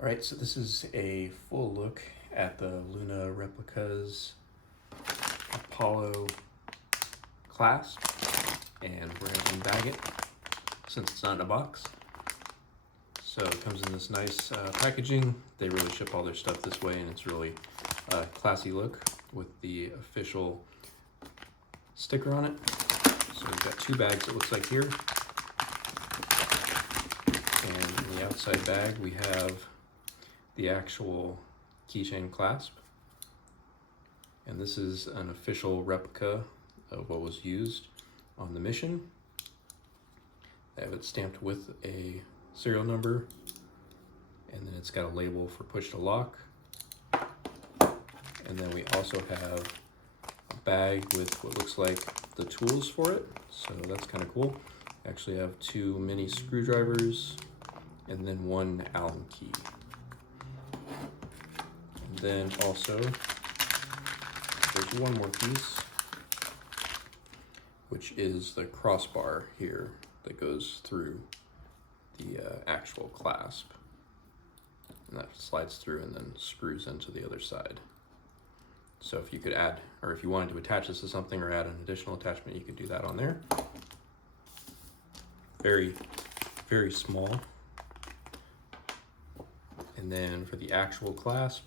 All right, so this is a full look at the Luna Replicas Apollo clasp, and we're going to unbag it since it's not in a box. So it comes in this nice packaging. They really ship all their stuff this way, and it's really a classy look with the official sticker on it. So we've got two bags, it looks like here. And in the outside bag, we have the actual keychain clasp. And this is an official replica of what was used on the mission. They have it stamped with a serial number, and then it's got a label for push to lock. And then we also have a bag with what looks like the tools for it, so that's kind of cool. I actually have two mini screwdrivers and then one Allen key. And then also there's one more piece, which is the crossbar here that goes through the actual clasp, and that slides through and then screws into the other side. So if you could add, or if you wanted to attach this to something or add an additional attachment, you could do that on there. Very, very small. And then for the actual clasp,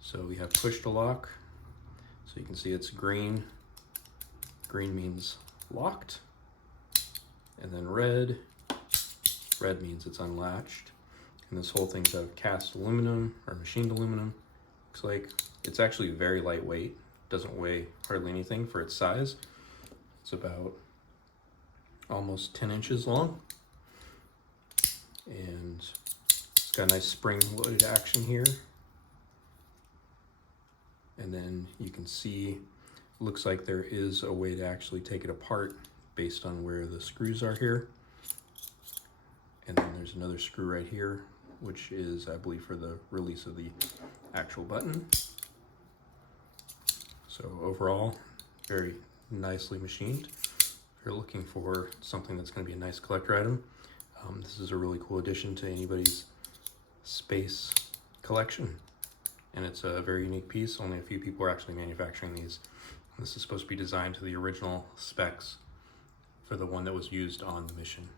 so we have push to lock. So you can see it's green. Green means locked. And then red. Red means it's unlatched. And this whole thing's out of cast aluminum or machined aluminum. Looks like it's actually very lightweight. Doesn't weigh hardly anything for its size. It's about almost 10 inches long. And it's got a nice spring-loaded action here. And then you can see, looks like there is a way to actually take it apart based on where the screws are here. And then there's another screw right here, which is, I believe, for the release of the actual button. So overall, very nicely machined. If you're looking for something that's going to be a nice collector item, this is a really cool addition to anybody's space collection. And it's a very unique piece. Only a few people are actually manufacturing these. This is supposed to be designed to the original specs for the one that was used on the mission.